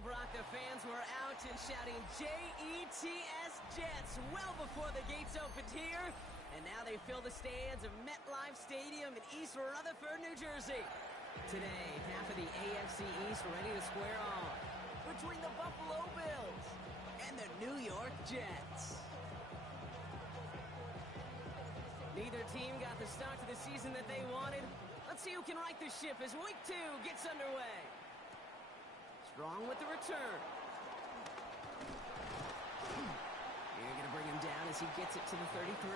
Well, Brock, the fans were out and shouting J-E-T-S, Jets, well before the gates opened here. And now they fill the stands of MetLife Stadium in East Rutherford, New Jersey. Today, half of the AFC East ready to square off between the Buffalo Bills and the New York Jets. Neither team got the start to the season that they wanted. Let's see who can right the ship as Week 2 gets underway. Strong with the return. You're going to bring him down as he gets it to the 33.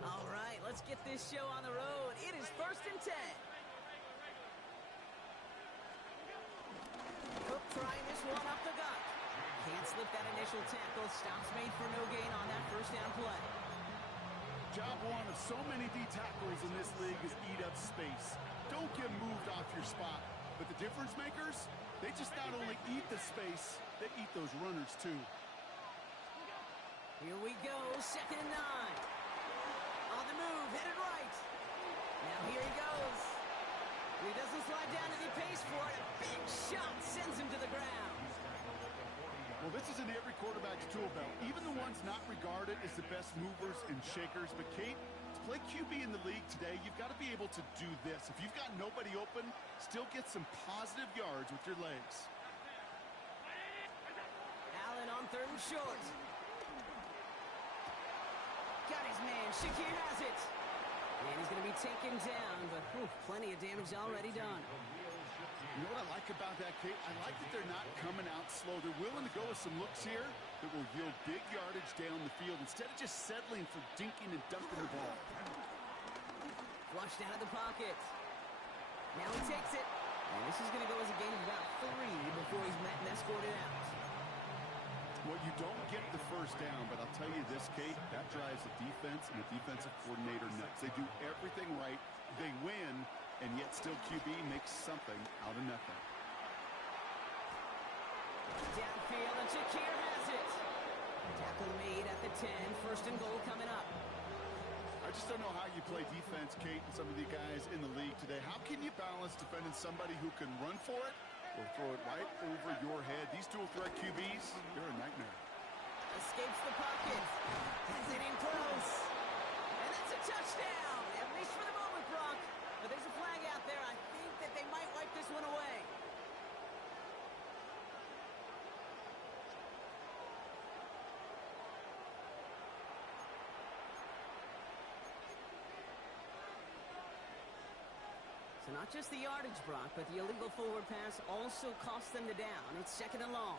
All right, let's get this show on the road. It is 1st and 10. Cook trying this one up the gut. Can't slip that initial tackle. Stops made for no gain on that first down play. Job one of so many D tackles in this league is eat up space. Don't get moved off your spot. But the difference makers, they just not only eat the space, they eat those runners too. Here we go, 2nd and 9. On the move, headed right. Now here he goes. He doesn't slide down as he pays for it. A big shot sends him to the ground. Well, this is in every quarterback's tool belt. Even the ones not regarded as the best movers and shakers. But, Kate, to play QB in the league today, you've got to be able to do this. If you've got nobody open, still get some positive yards with your legs. Allen on 3rd and short. Got his man. Shakir has it. And he's going to be taken down, but plenty of damage already done. You know what I like about that, Kate? I like that they're not coming out slow. They're willing to go with some looks here that will yield big yardage down the field instead of just settling for dinking and dunking the ball. Flushed out of the pocket. Now he takes it. And this is going to go as a gain of about 3 before he's met and escorted out. Well, you don't get the first down, but I'll tell you this, Kate, that drives the defense and the defensive coordinator nuts. They do everything right. They win, and yet still QB makes something out of nothing. Downfield, and Shakir has it. Tackle made at the 10. 1st and goal coming up. I just don't know how you play defense, Kate, and some of the guys in the league today. How can you balance defending somebody who can run for it or throw it right over your head? These dual threat QBs, they're a nightmare. Escapes the pocket. Has it in close. And that's a touchdown. At least for the moment, Brock. But there's a flag out there. I think that they might wipe this one away. So not just the yardage, Brock, but the illegal forward pass also cost them the down. It's 2nd and long.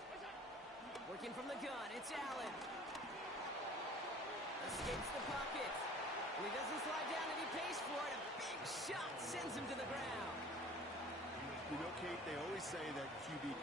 Working from the gun, it's Allen. Escapes the pocket. He doesn't slide down and he pays for it. A big shot sends him to the ground. You know, Kate, they always say that QB...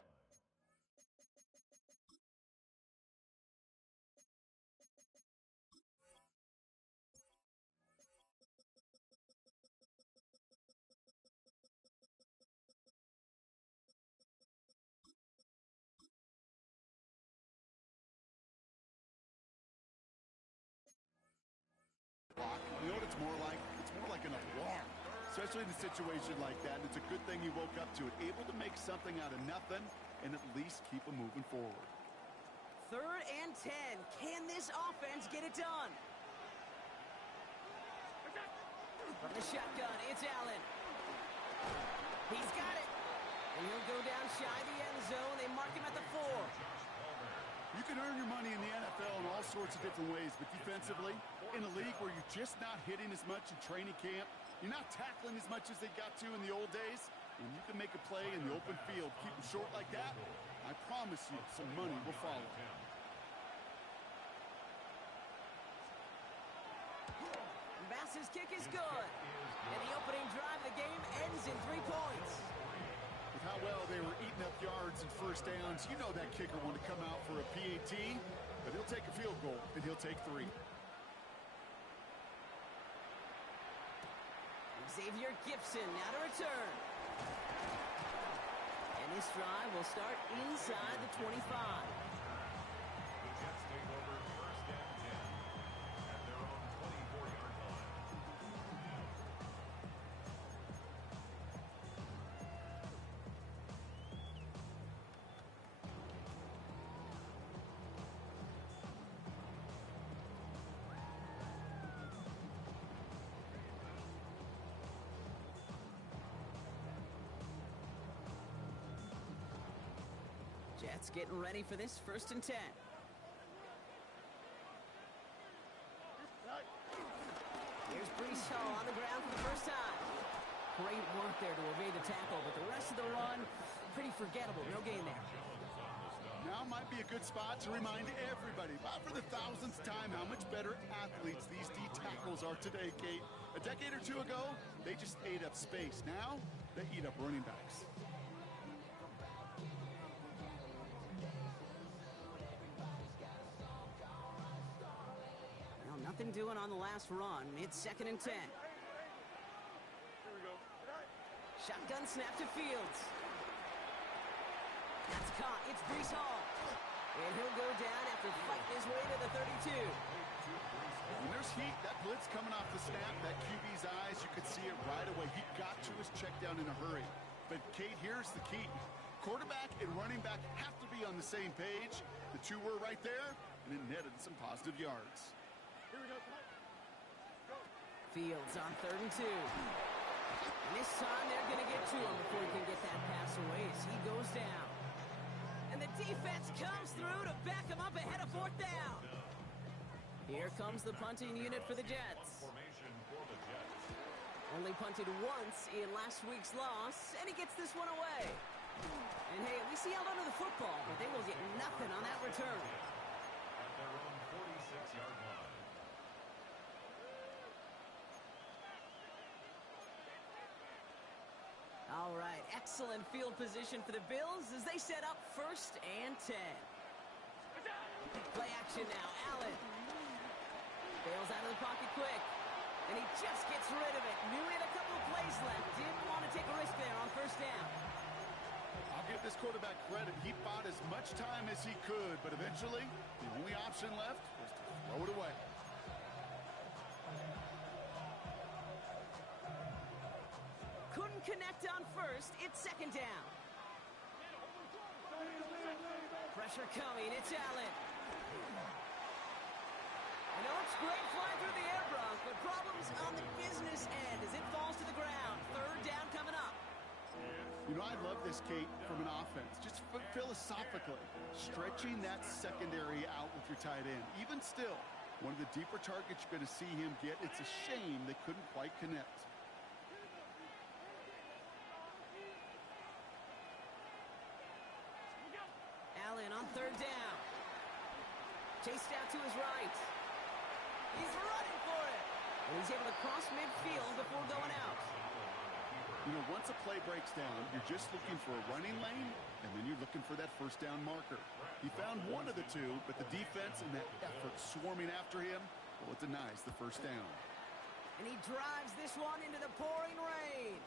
You know what it's more like? It's more like an alarm, especially in a situation like that. And it's a good thing you woke up to it, able to make something out of nothing and at least keep them moving forward. 3rd and 10. Can this offense get it done? From the shotgun, it's Allen. He's got it. And he'll go down shy of the end zone. They mark him at the 4. You can earn your money in the NFL in all sorts of different ways, but defensively, in a league where you're just not hitting as much in training camp, you're not tackling as much as they got to in the old days, and you can make a play in the open field, keep them short like that, I promise you some money will follow. Bass's kick is good. And the opening drive of the game ends in 3 points. With how well they were eating up yards and first downs, you know that kicker wanted to come out for a PAT, but he'll take a field goal, and he'll take 3. Xavier Gipson now to return. And this drive will start inside the 25. Jets getting ready for this 1st and 10. Here's Breece Hall on the ground for the first time. Great work there to evade the tackle, but the rest of the run, pretty forgettable. No gain there. Now might be a good spot to remind everybody, about for the 1000th time, how much better athletes these D tackles are today, Kate. A decade or two ago, they just ate up space. Now, they eat up running backs. Well, nothing doing on the last run. It's 2nd and 10. Shotgun snap to Fields. That's caught. It's Breece Hall. And he'll go down after fighting his way to the 32. When there's heat, that blitz coming off the snap, that QB's eyes, you could see it right away. He got to his check down in a hurry. But, Kate, here's the key. Quarterback and running back have to be on the same page. The two were right there, and it netted some positive yards. Fields on 3rd and 2. And this time they're going to get to him before he can get that pass away as he goes down. And the defense comes through to back him up ahead of 4th down. Here comes the punting unit for the Jets. Only punted once in last week's loss, and he gets this one away. And hey, at least he held onto the football, but they will get nothing on that return. At their own 46-yard line. All right, excellent field position for the Bills as they set up 1st and 10. Play action now, Allen. Bails out of the pocket quick. And he just gets rid of it. Knew he had a couple of plays left. Didn't want to take a risk there on 1st down. I'll give this quarterback credit. He bought as much time as he could, but eventually, the only option left was to throw it away. Couldn't connect on 1st. It's 2nd down. Pressure coming. It's Allen. I know it's great flying through the air, Brock, but problems on the business end as it falls to the ground. 3rd down coming up. You know, I love this, Kate, from an offense. Just philosophically, stretching that secondary out with your tight end. Even still, one of the deeper targets you're going to see him get. It's a shame they couldn't quite connect. Allen on 3rd down. Chased out to his right. He's running for it. And he's able to cross midfield before going out. You know, once a play breaks down, you're just looking for a running lane, and then you're looking for that 1st down marker. He found one of the two, but the defense and that effort swarming after him, well, it denies the 1st down. And he drives this one into the pouring rain.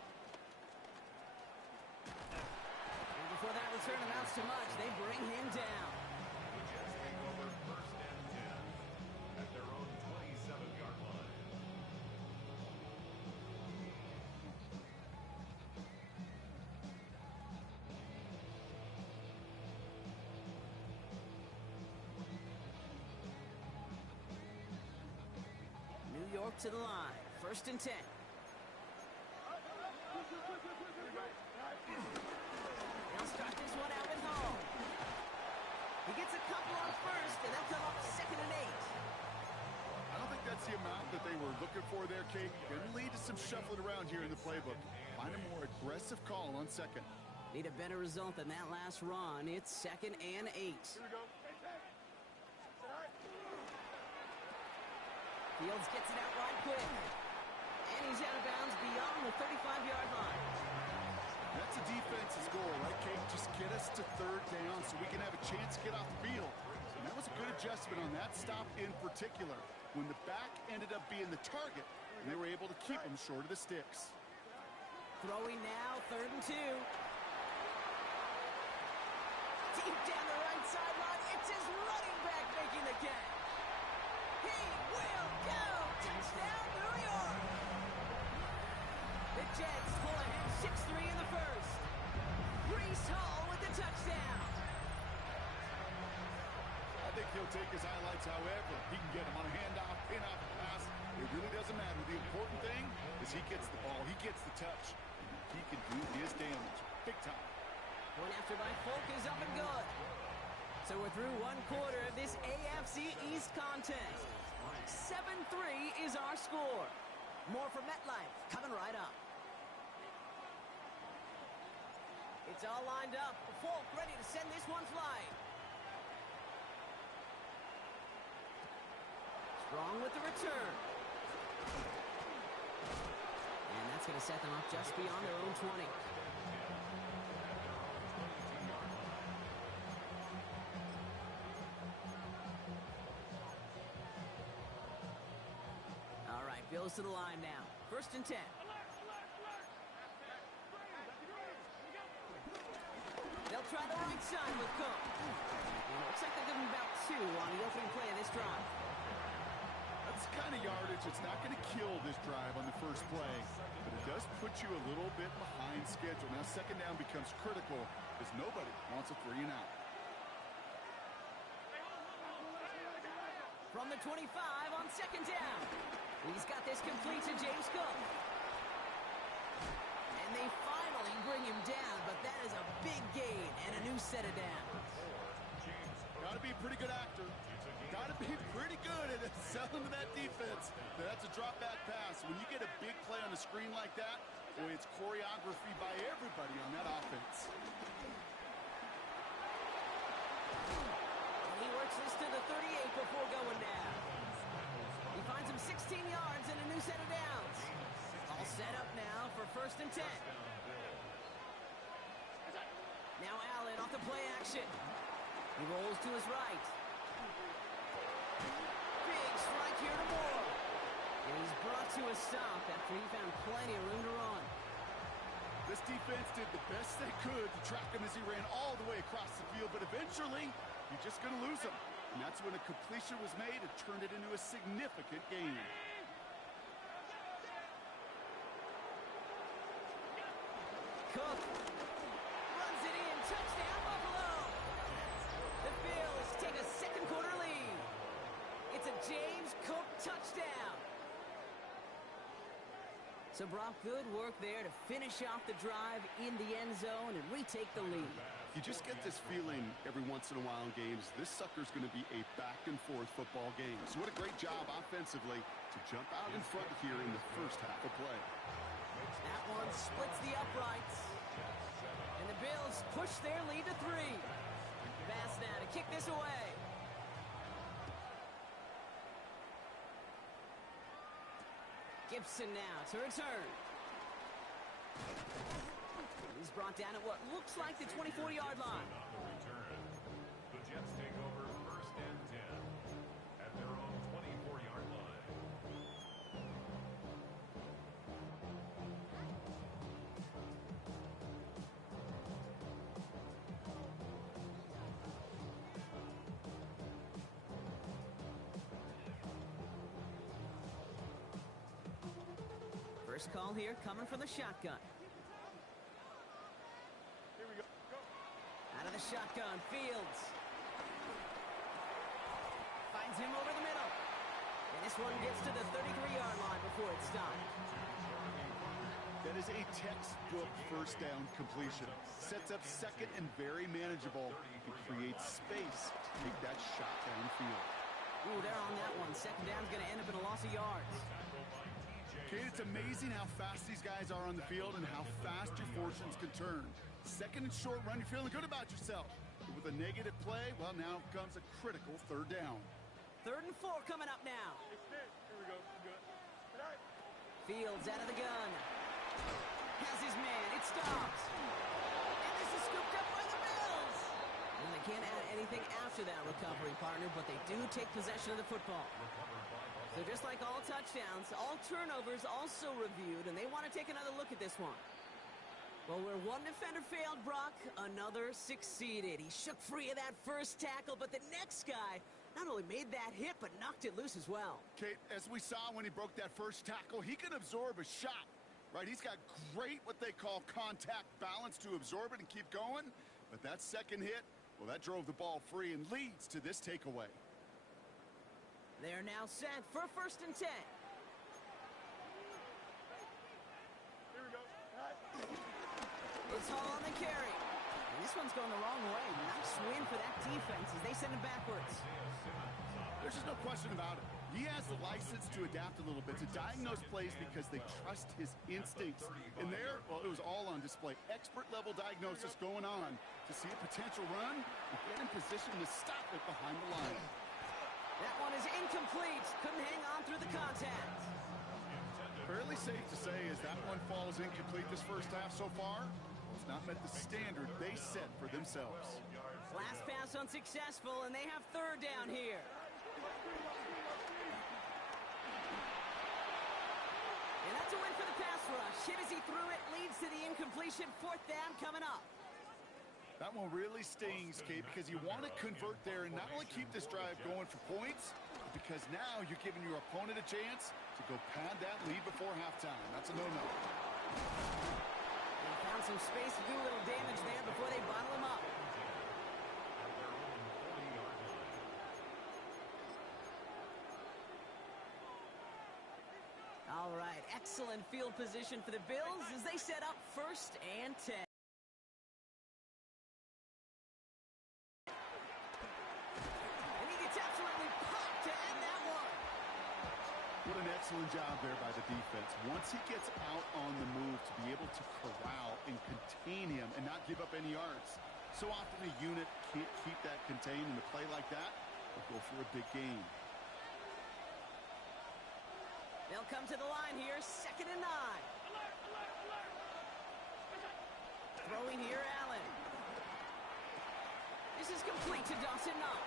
And before that return amounts to much, they bring him down. The Jets take over 1st and 10 at their own 27-yard line. New York to the line. 1st and 10. They'll start this one out with Hall. He gets a couple on 1st, and they'll come up 2nd and 8. I don't think that's the amount that they were looking for there, Kate. Going to lead to some shuffling around here in the playbook. Find a more aggressive call on 2nd. Need a better result than that last run. It's 2nd and 8. Fields gets it out right quick. And he's out of bounds beyond the 35-yard line. That's a defense's goal, right, Kate? Just get us to 3rd down so we can have a chance to get off the field. And that was a good adjustment on that stop in particular, when the back ended up being the target, and they were able to keep him short of the sticks. Throwing now, 3rd and 2. Deep down the right sideline, it's his running back making the catch. He will go! Touchdown, New York! The Jets pull ahead 6-3 in the 1st. Breece Hall with the touchdown. I think he'll take his highlights however he can get them on a handoff, pin-off, pass. It really doesn't matter. The important thing is he gets the ball, he gets the touch, and he can do his damage. Big time. One after by Folk is up and good. So we're through one quarter of this AFC East contest. 7-3 is our score. More from MetLife coming right up. It's all lined up. Falk ready to send this one flying. Strong with the return. And that's going to set them up just beyond their own 20. All right, Bills to the line now. 1st and 10. They'll try the right side with Cook. And it looks like they'll give him about 2 on the opening play of this drive. That's the kind of yardage it's not going to kill this drive on the first play, but it does put you a little bit behind schedule. Now, 2nd down becomes critical as nobody wants a 3 and out. From the 25 on 2nd down. He's got this complete to James Cook. And they finally bring him down, but that is a big gain and a new set of downs. Got to be a pretty good actor. Got to be pretty good at selling to that defense. That's a drop back pass. When you get a big play on the screen like that, boy, it's choreography by everybody on that offense. And he works this to the 38 before going down. He finds him 16 yards and a new set of downs. All set up now for 1st and 10. Now Allen off the play action. He rolls to his right. Big strike here to Moore. And he's brought to a stop after he found plenty of room to run. This defense did the best they could to track him as he ran all the way across the field, but eventually, you're just going to lose him. And that's when a completion was made and turned it into a significant gain. Cook runs it in. Touchdown, Buffalo. The Bills take a 2nd quarter lead. It's a James Cook touchdown. So, Brock, good work there to finish off the drive in the end zone and retake the lead. You just get this feeling every once in a while in games, this sucker's going to be a back-and-forth football game. So what a great job offensively to jump out in front here in the first half of play. That one splits the uprights. And the Bills push their lead to 3. Bass now to kick this away. Gibson now to return. He's brought down at what looks like the 24-yard line. The Jets take over 1st and 10 at their own 24-yard line. First call here coming from the shotgun. Here we go. Out of the shotgun, Fields. Finds him over the middle. And this one gets to the 33-yard line before it's stopped. That is a textbook 1st down completion. Sets up 2nd and very manageable. It creates space to take that shot downfield. Ooh, they're on that one. 2nd down's going to end up in a loss of yards. Kate, it's amazing how fast these guys are on the field and how fast your fortunes can turn. 2nd and short run, you're feeling good about yourself. But with a negative play, well, now comes a critical 3rd down. 3rd and 4 coming up now. Here we go. Good. Fields out of the gun. Has his man. It stops. And this is scooped up by the Bills. And they can't add anything after that recovery, partner, but they do take possession of the football. So just like all touchdowns, all turnovers also reviewed, and they want to take another look at this one. Well, where one defender failed, Brock, another succeeded. He shook free of that first tackle, but the next guy not only made that hit, but knocked it loose as well. Kate, as we saw when he broke that first tackle, he can absorb a shot, right? He's got great what they call contact balance to absorb it and keep going, but that 2nd hit, well, that drove the ball free and leads to this takeaway. They're now set for 1st and 10. Here we go. It's Hall on the carry. And This one's going the wrong way. Nice win for that defense as they send him backwards. There's just no question about it. He has the license to adapt a little bit, to diagnose plays because they trust his instincts. And there, well, it was all on display. Expert-level diagnosis going on to see a potential run and get in position to stop it behind the line. That one is incomplete. Couldn't hang on through the contact. Fairly safe to say as that one falls incomplete this first half so far, it's not met the standard they set for themselves. Last pass unsuccessful, and they have third down here. And that's a win for the pass rush. Hit as he threw it, leads to the incompletion. Fourth down coming up. That one really stings, Kate, because you want to convert there and not only keep this drive going for points, but because now you're giving your opponent a chance to go pad that lead before halftime. That's a no-no. They found some space to do a little damage there before they bottle him up. All right, excellent field position for the Bills as they set up 1st and 10. And he gets absolutely pumped to end that one. What an excellent job there by the defense. Once he gets out on the move to be able to corral and contain him and not give up any yards. So often a unit can't keep that contained, and a play like that will go for a big gain. They'll come to the line here, 2nd and 9. Throwing here, Allen. This is complete to Dawson Knox.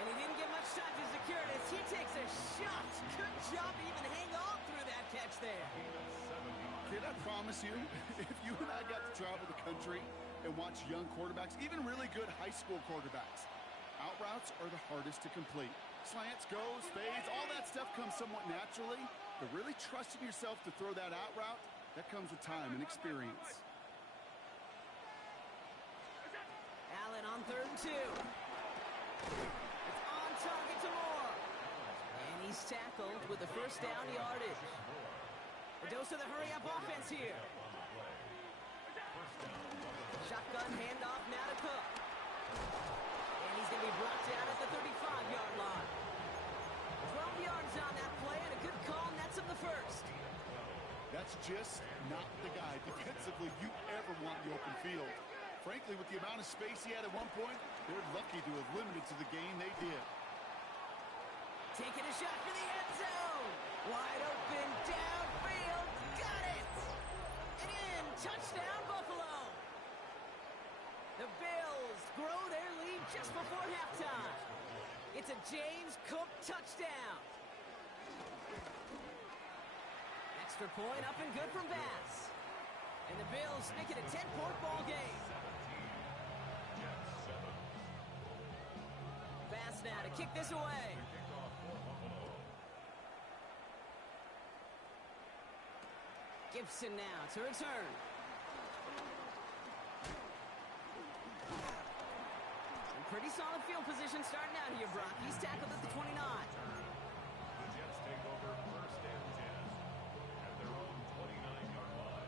And he didn't get much time to secure it as he takes a shot. Good job to even hang on through that catch there. Kid, I promise you, if you and I got to travel the country and watch young quarterbacks, even really good high school quarterbacks, out routes are the hardest to complete. Slants, goes, fades, all that stuff comes somewhat naturally, but really trusting yourself to throw that out route, that comes with time and experience. Allen on 3rd and 2. It's on target to Moore. And he's tackled with the first down yardage. A dose of the hurry-up offense here. Shotgun handoff now to Cook. And he's going to be brought down at the 35-yard line. 12 yards on that play, and a good call nets him the first. That's just not the guy defensively you ever want in the open field. Frankly, with the amount of space he had at one point, they're lucky to have limited to the gain they did. Taking a shot for the end zone. Wide open, downfield. Got it! And in, touchdown, Buffalo. The Bills grow their lead just before halftime. It's a James Cook touchdown. Extra point up and good from Bass. And the Bills make it a 10-point ball game. Bass now to kick this away. Gibson now to return. Pretty solid field position starting out here, Brock. He's tackled at the 29. The Jets take over 1st and 10 at their own 29-yard line.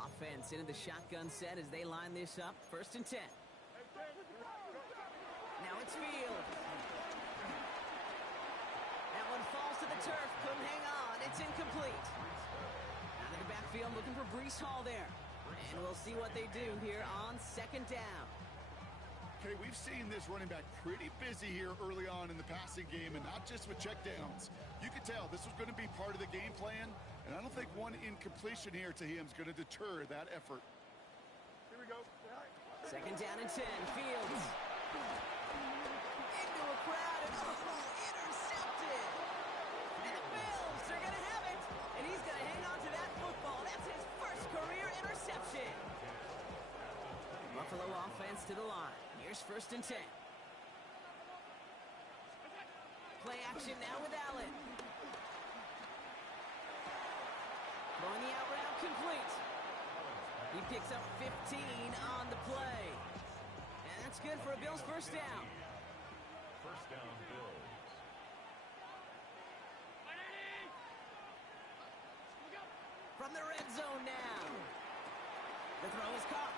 Offense into the shotgun set as they line this up. 1st and 10. Now it's Field. That one falls to the turf. Couldn't hang on. It's incomplete. Out of the backfield looking for Breece Hall there. And we'll see what they do here on 2nd down. Okay, we've seen this running back pretty busy here early on in the passing game, and not just with checkdowns. You could tell this was going to be part of the game plan, and I don't think one incompletion here to him is going to deter that effort. Here we go. 2nd down and 10. Fields. Into a crowd and intercepted. And the Bills are going to have it. And he's going to hang on to that football. That's his first career interception. Buffalo offense to the line. Here's 1st and 10. Play action now with Allen. Throwing the out route complete. He picks up 15 on the play. And that's good for a Bills first down. down, Bills. From the red zone now. The throw is caught.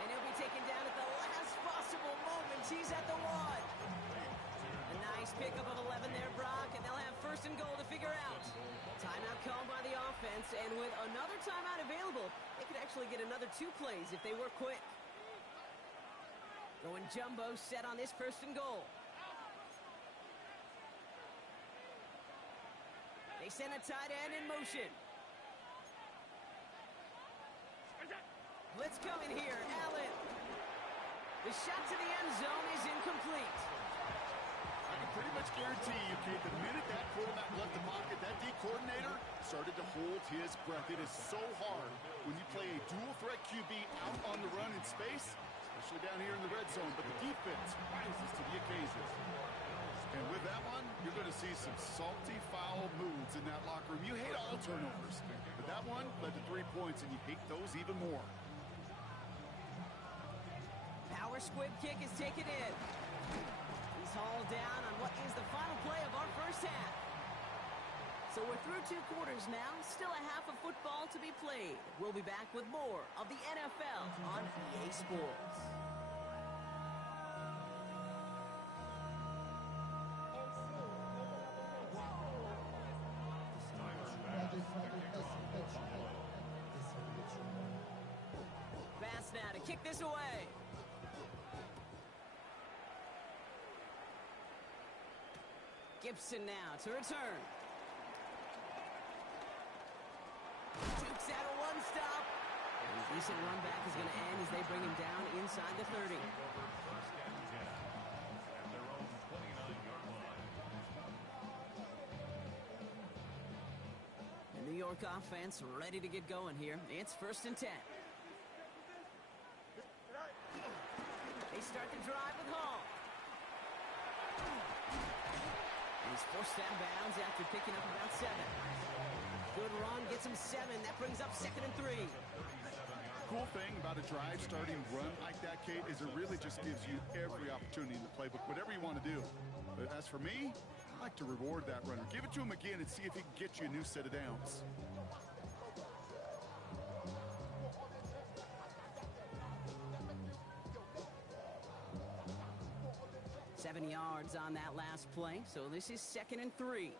And he'll be taken down at the last possible moment. He's at the 1. A nice pickup of 11 there, Brock, and they'll have first and goal to figure out. Timeout called by the offense, and with another timeout available, they could actually get another 2 plays if they work quick. Going jumbo set on this first and goal. They send a tight end in motion. Blitz coming here, Allen. The shot to the end zone is incomplete. I can pretty much guarantee you, Kate, the minute that quarterback left the pocket, that D coordinator started to hold his breath. It is so hard when you play a dual-threat QB out on the run in space, especially down here in the red zone, but the defense rises to the occasion. And with that one, you're going to see some salty, foul moves in that locker room. You hate all turnovers, but that one led to 3 points, and you hate those even more. Power squib kick is taken in. He's hauled down on what is the final play of our first half. So we're through 2 quarters now, still a half of football to be played. We'll be back with more of the NFL on EA Sports. Fast now to kick this away. Gibson now to return. Dukes out a 1-stop. And a decent run back is going to end as they bring him down inside the 30. First and 10 at their own 29-yard line. The New York offense ready to get going here. It's first and 10. They start the drive with Hall. And he's forced out of bounds after picking up about 7. Good run, gets him 7. That brings up 2nd and 3. Cool thing about a drive starting run like that, Kate, is it really just gives you every opportunity in the playbook, whatever you want to do. But as for me, I like to reward that runner. Give it to him again and see if he can get you a new set of downs. 7 yards on that last play, so this is 2nd and 3.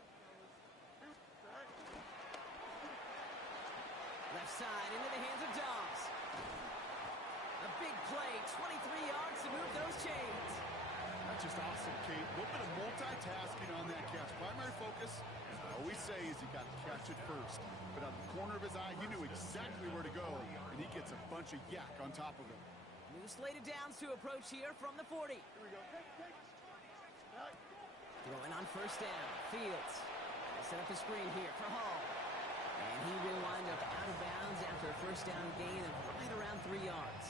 Left side into the hands of Dobbs. A big play, 23 yards to move those chains. That's just awesome, Kate. A little bit of multitasking on that catch. Primary focus, as I always say, is you got to catch it first. But out of the corner of his eye, he knew exactly where to go, and he gets a bunch of yak on top of him. New slated downs to approach here from the 40. Throwing on first down, Fields. Set up a screen here for Hall. And he will wind up out of bounds after a first down gain of right around 3 yards.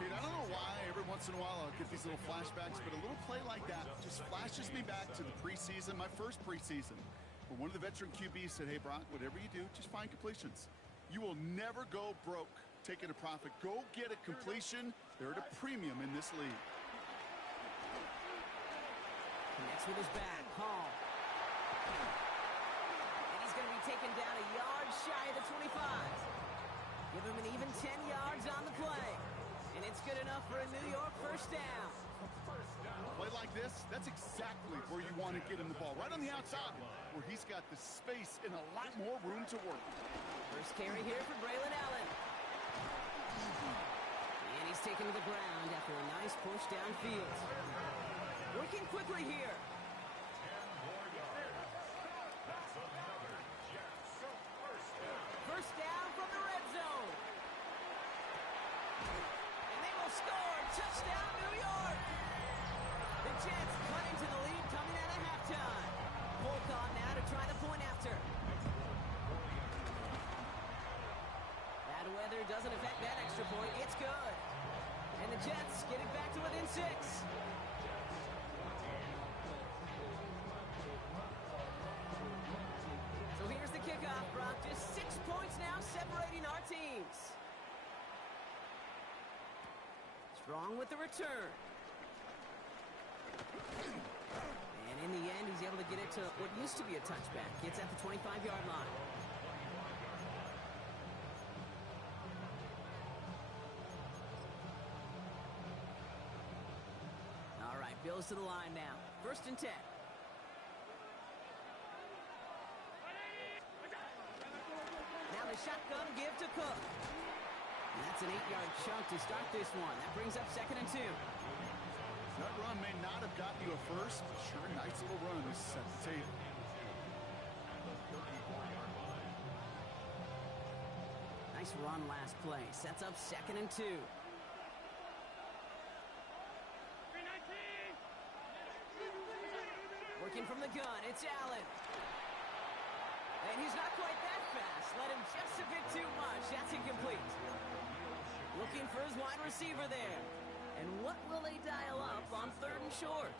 Kate, I don't know why every once in a while I'll get these little flashbacks, but a little play like that just flashes me back to the preseason, my first preseason, where one of the veteran QBs said, hey, Brock, whatever you do, just find completions. You will never go broke taking a profit. Go get a completion. They're at a premium in this league. Connects with his back, Hall. And he's going to be taken down a yard shy of the 25. Give him an even 10 yards on the play. And it's good enough for a New York first down. Play like this, that's exactly where you want to get him the ball. Right on the outside, where he's got the space and a lot more room to work. First carry here for Braylon Allen. And he's taken to the ground after a nice push downfield. Working quickly here. 10 more yards. That's another Jets first down. First down from the red zone. And they will score. Touchdown, New York. The Jets cut into the lead coming out of halftime. Polk on now to try the point after. Bad weather doesn't affect that extra point. It's good. And the Jets get it back to within 6. So here's the kickoff, Brock. Just 6 points now separating our teams. Strong with the return. And in the end, he's able to get it to what used to be a touchback. Gets at the 25-yard line. All right, Bills to the line now. 1st and 10. Now the shotgun give to Cook. And that's an 8-yard chunk to start this one. That brings up 2nd and 2. That run may not have gotten you a first, but sure, a nice little run to set the table. Nice run last play. Sets up 2nd and 2. Working from the gun, it's Allen. And he's not quite that fast. Let him just a bit too much. That's incomplete. Looking for his wide receiver there. And what will they dial up on 3rd and short?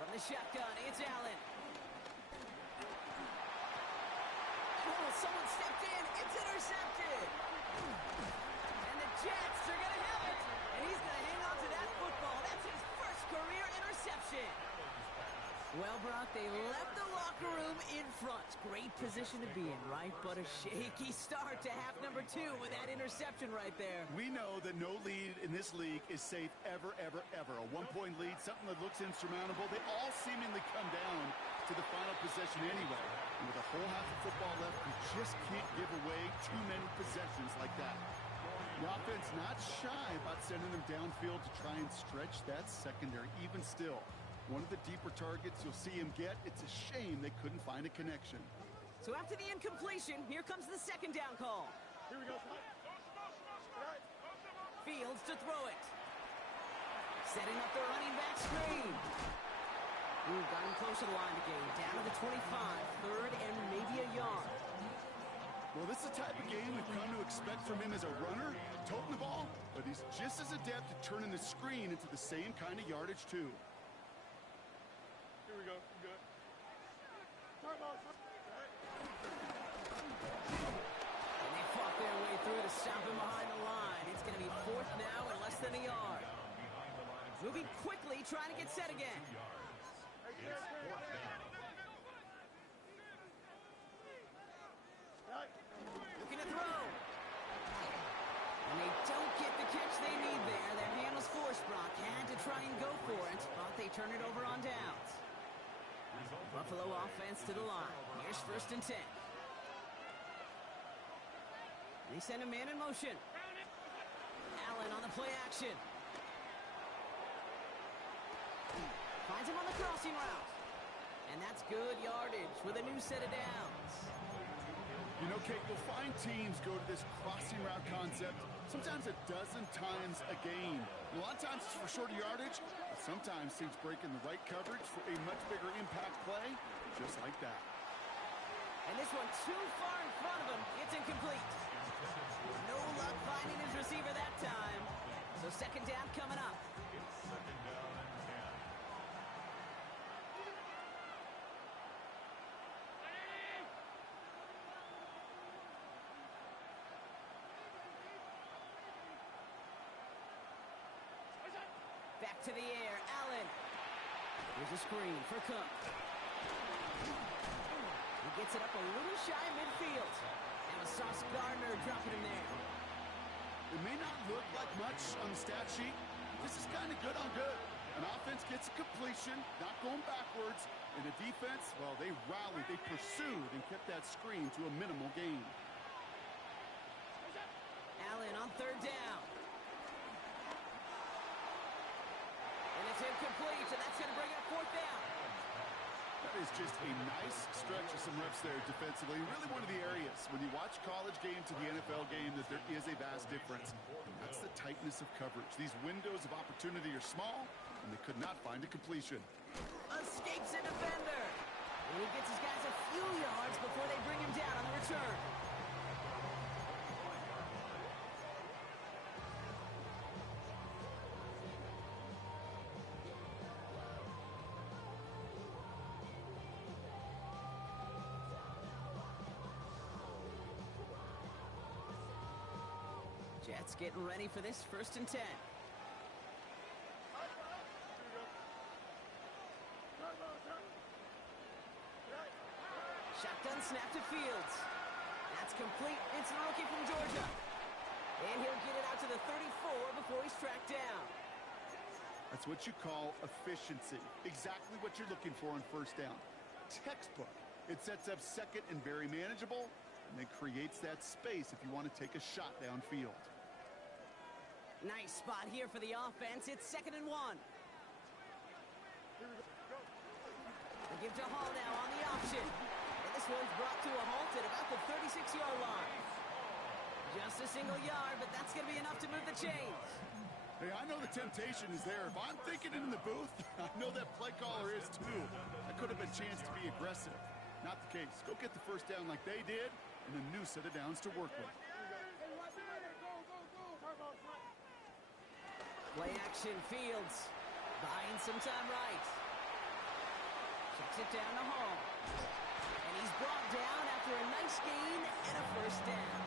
From the shotgun, it's Allen. Oh, someone stepped in. It's intercepted. And the Jets are going to have it. And he's going to hang on to that football. That's his first career interception. Well, Brock, they left the locker room in front. Great position to be in, right? But a shaky start to half number 2 with that interception right there. We know that no lead in this league is safe ever, ever, ever. A 1-point lead, something that looks insurmountable. They all seemingly come down to the final possession anyway. And with a whole half of football left, you just can't give away too many possessions like that. The offense not shy about sending them downfield to try and stretch that secondary. Even still, one of the deeper targets you'll see him get, it's a shame they couldn't find a connection. So after the incompletion, here comes the 2nd down call. Here we go. Fields to throw it. Setting up the running back screen. Ooh, got him close to the line to gain. Down to the 25. 3rd and maybe a yard. Well, this is the type of game we've come to expect from him as a runner, toting the ball, but he's just as adept at turning the screen into the same kind of yardage, too. Here we go. Good. And they fought their way through to stop him behind the line. It's going to be 4th now and less than a yard. Moving quickly, trying to get set again. Looking to throw. And they don't get the catch they need there. Their hand was forced, Brock. Had to try and go for it. Thought they turn it over on downs. Buffalo offense to the line. Here's 1st and 10. They send a man in motion. Allen on the play action. Finds him on the crossing route. And that's good yardage with a new set of downs. You know, Kate, you'll find teams go to this crossing route concept sometimes a dozen times a game. A lot of times it's for shorter yardage, but sometimes teams break in the right coverage for a much bigger impact play, just like that. And this one too far in front of him. It's incomplete. No luck finding his receiver that time. So 2nd down coming up. Back to the air, Allen. Here's a screen for Cook. He gets it up a little shy of midfield. And with Sauce Gardner dropping him there. It may not look like much on the stat sheet. This is kind of good on good. An offense gets a completion, not going backwards. And the defense, well, they rallied, they pursued, and kept that screen to a minimal gain. Allen on 3rd down. And it's incomplete, and that's going to bring up 4th down. That is just a nice stretch of some reps there defensively. Really one of the areas, when you watch college game to the NFL game, that there is a vast difference. And that's the tightness of coverage. These windows of opportunity are small, and they could not find a completion. Escapes a defender. And he gets his guys a few yards before they bring him down on the return. Jets getting ready for this 1st and 10. Shotgun snap to Fields. That's complete. It's the rookie from Georgia. And he'll get it out to the 34 before he's tracked down. That's what you call efficiency. Exactly what you're looking for on 1st down. Textbook. It sets up 2nd and very manageable, and then creates that space if you want to take a shot downfield. Nice spot here for the offense. It's 2nd and 1. They give to Hall now on the option. And this one's brought to a halt at about the 36-yard line. Just a single yard, but that's going to be enough to move the chains. Hey, I know the temptation is there. If I'm thinking it in the booth, I know that play caller is too. That could have been a chance to be aggressive. Not the case. Go get the 1st down like they did, and a new set of downs to work with. Play action, Fields. Buying some time right. Checks it down to Hall. And he's brought down after a nice gain and a 1st down.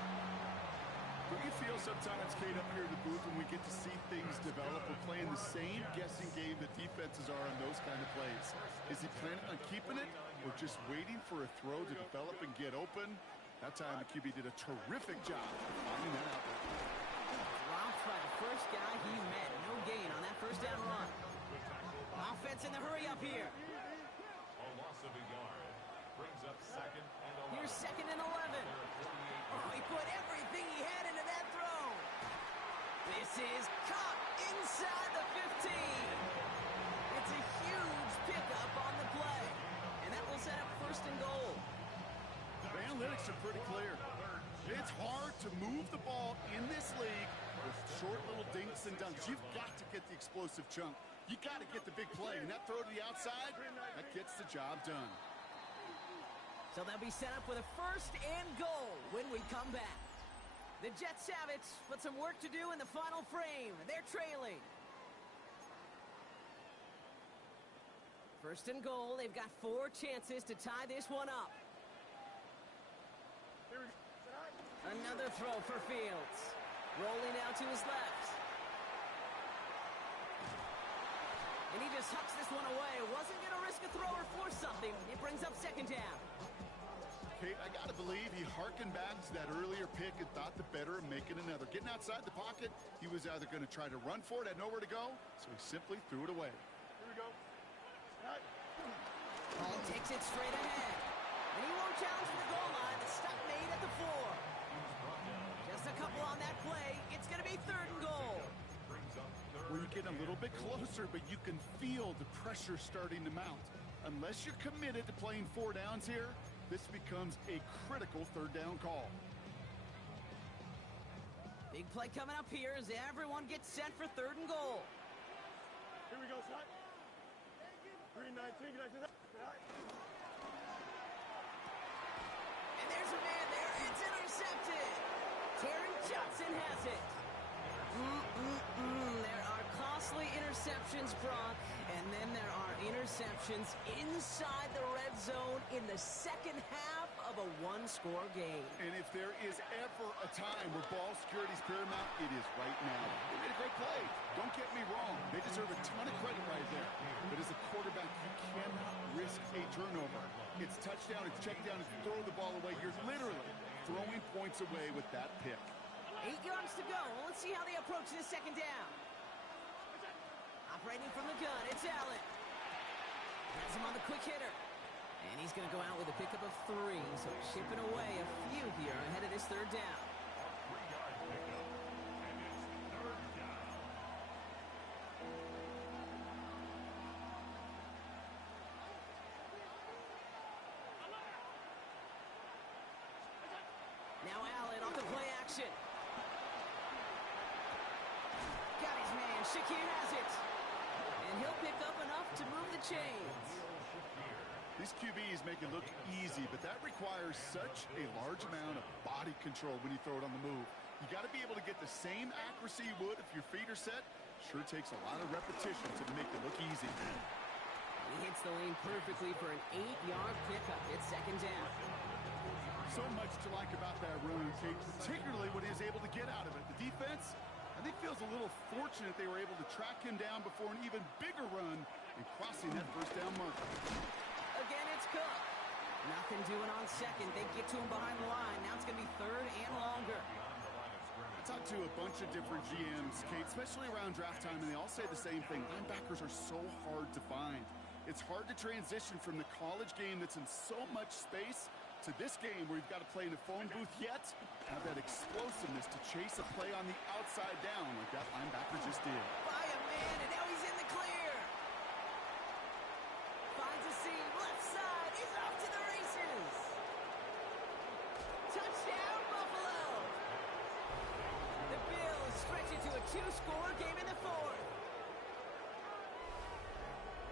Do you feel sometimes, Kate, up here in the booth when we get to see things develop? We're playing the same guessing game that defenses are on those kind of plays. Is he planning on keeping it or just waiting for a throw to develop and get open? That time the QB did a terrific job of finding that out. Dropped by the first guy he met. No gain on that 1st down run. Offense in the hurry up here. A loss of a yard. Brings up 2nd and 11. Here's 2nd and 11. Oh, he put everything he had into that throw. This is caught inside the 15. It's a huge pickup on the play. And that will set up 1st and goal. The analytics are pretty clear. It's hard to move the ball in this league with short little dinks and dunks. You've got to get the explosive chunk. You got to get the big play. And that throw to the outside, that gets the job done. So they'll be set up with a 1st and goal when we come back. The Jets have it, but some work to do in the final frame. They're trailing. 1st and goal. They've got 4 chances to tie this one up. Another throw for Fields. Rolling out to his left. And he just hucks this one away. Wasn't going to risk a throw or force something. It brings up 2nd down. Kate, I got to believe he harkened back to that earlier pick and thought the better of making another. Getting outside the pocket, he was either going to try to run for it, had nowhere to go, so he simply threw it away. Here we go. Hall takes it straight ahead. And he won't challenge for the goal line. The stop made at the 4. Just a couple on that play. It's going to be 3rd and goal. Well, you're getting a little bit closer, but you can feel the pressure starting to mount. Unless you're committed to playing 4 downs here, this becomes a critical 3rd down call. Big play coming up here as everyone gets set for 3rd and goal. Here we go, son. 3-19, get that. And there's a man there. It's intercepted. Taron Johnson has it. There are costly interceptions, Brock, and then there are interceptions inside the red zone in the 2nd half of a 1-score game. And if there is ever a time where ball security is paramount, it is right now. They made a great play. Don't get me wrong. They deserve a ton of credit right there. But as a quarterback, you cannot risk a turnover. It's touchdown, it's check down, it's throw the ball away. You're literally throwing points away with that pick. 8 yards to go. Well, let's see how they approach this 2nd down. Operating from the gun, it's Allen. Has him on the quick hitter. And he's going to go out with a pickup of 3. So chipping away a few here ahead of this 3rd down. 3-yard pickup. And it's 3rd down. Now Allen off the play action. Got his man. Shakir has it. And he'll pick up enough to move the chains. These QBs make it look easy, but that requires such a large amount of body control when you throw it on the move. You got to be able to get the same accuracy you would if your feet are set. Sure takes a lot of repetition to make it look easy. He hits the lane perfectly for an 8-yard pickup. It's 2nd down. So much to like about that run, Kate, particularly what he was able to get out of it. The defense, I think, feels a little fortunate they were able to track him down before an even bigger run and crossing that first down marker. Again, it's Cook. Nothing doing on second. They get to him behind the line. Now it's going to be third and longer. I talked to a bunch of different GMs, Kate, especially around draft time, and they all say the same thing. Linebackers are so hard to find. It's hard to transition from the college game that's in so much space to this game where you've got to play in a phone booth yet have that explosiveness to chase a play on the outside down like that linebacker just did. By a man, and now he's in the clear. Finds a seam, left side, he's off to the races. Touchdown, Buffalo. The Bills stretch it to a 2-score game in the fourth.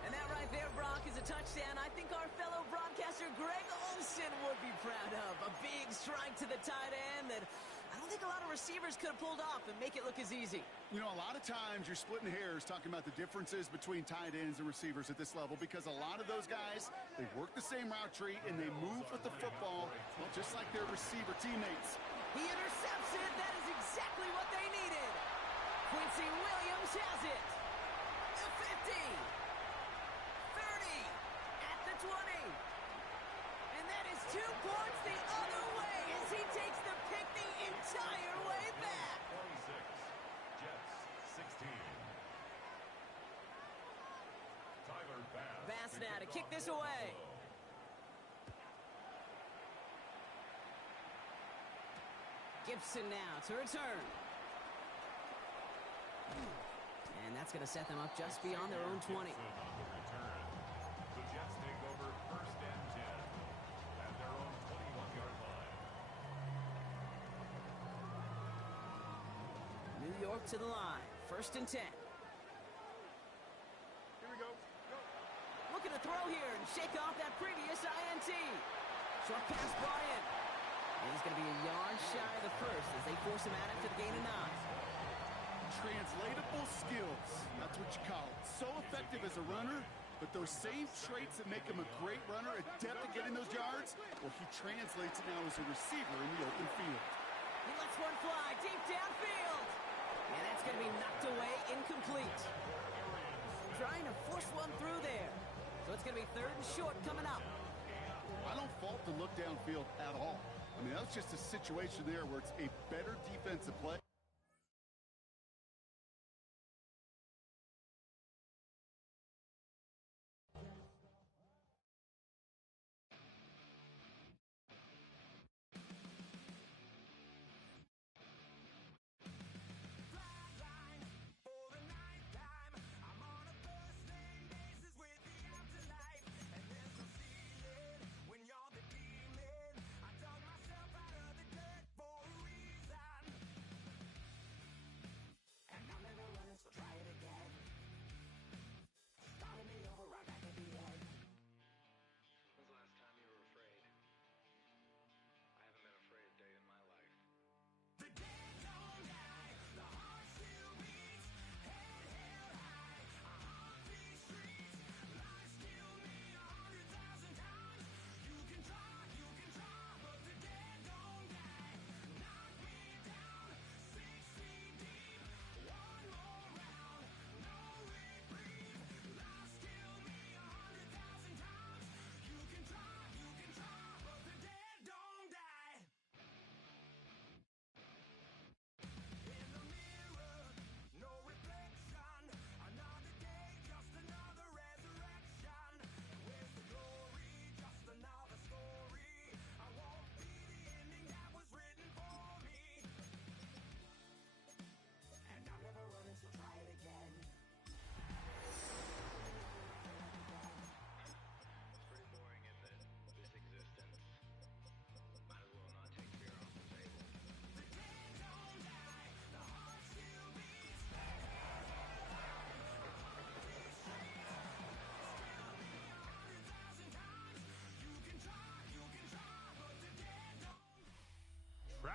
And that right there, Brock, is a touchdown I think our fellow broadcaster Greg Olsen would be proud of. A big strike to the tight end that I don't think a lot of receivers could have pulled off and make it look as easy. You know, a lot of times you're splitting hairs talking about the differences between tight ends and receivers at this level because a lot of those guys, they work the same route tree and they move with the football, well, just like their receiver teammates. He intercepts it. That is exactly what they needed. Quincy Williams has it. The 50. 30. At the 20. And that is 2 points the other way as he takes the pick the entire way back. 26. Jets 16. Tyler Bass. Bass now to kick this away. Gibson now to return. And that's going to set them up just beyond their own 20. The Jets take over first and 10 at their own 21-yard line. New York to the line. First and 10. Here we go. Go. Looking to throw here and shake off that previous INT. Short pass Bryant. And he's going to be a yard shy of the first as they force him out after the gain of 9. Translatable skills, that's what you call it. So effective as a runner, but those same traits that make him a great runner, adept at getting those yards, well, he translates it now as a receiver in the open field. He lets one fly deep downfield. And that's going to be knocked away, incomplete. Trying to force one through there. So it's going to be third and short coming up. I don't fault the look downfield at all. I mean, that's just a situation there where it's a better defensive play.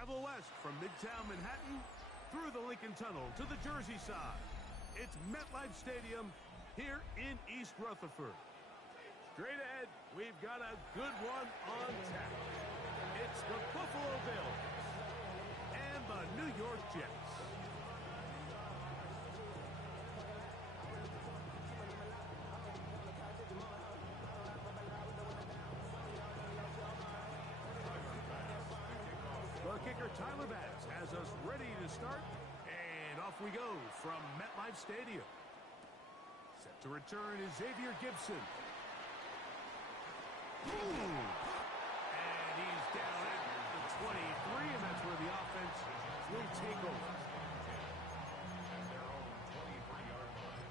Travel west from Midtown Manhattan through the Lincoln Tunnel to the Jersey side. It's MetLife Stadium here in East Rutherford. Straight ahead, we've got a good one on tap. It's the Buffalo Bills and the New York Jets. The kicker, Tyler Bass, has us ready to start. And off we go from MetLife Stadium. Set to return is Xavier Gibson. Ooh. And he's down at the 23, and that's where the offense will take over. At their own 23-yard line.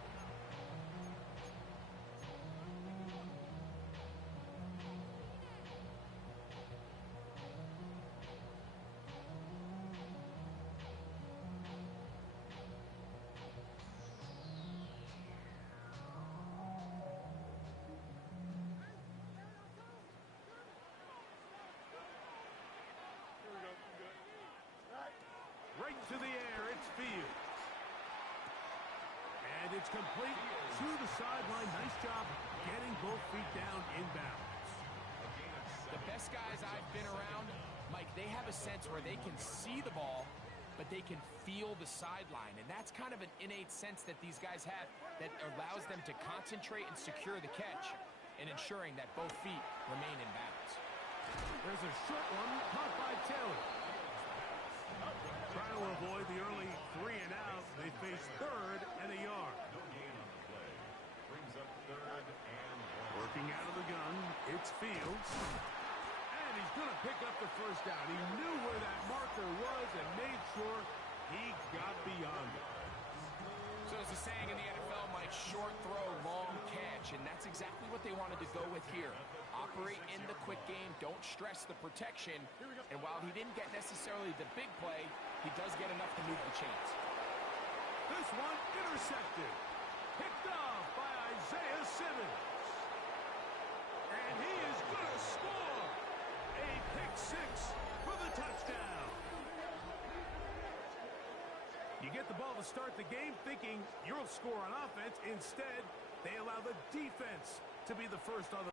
Right to the air, it's Fields. And it's complete to the sideline. Nice job getting both feet down inbounds. The best guys I've been around, Mike, they have a sense where they can see the ball, but they can feel the sideline. And that's kind of an innate sense that these guys have that allows them to concentrate and secure the catch and ensuring that both feet remain in bounds. There's a short one caught by Taylor. Trying to avoid the early 3 and out. They face 3rd and a yard. No gain on the play. Brings up 3rd and 1. Working out of the gun, it's Fields. And he's going to pick up the first down. He knew where that marker was and made sure he got beyond it. So as a saying in the NFL, Mike, short throw, long catch, and that's exactly what they wanted to go with here. Operate in the quick game, don't stress the protection, and while he didn't get necessarily the big play, he does get enough to move the chains. This one intercepted. Picked off by Isaiah Simmons. And he is going to score. A pick 6 for the touchdown. You get the ball to start the game thinking you'll score on offense. Instead, they allow the defense to be the first on the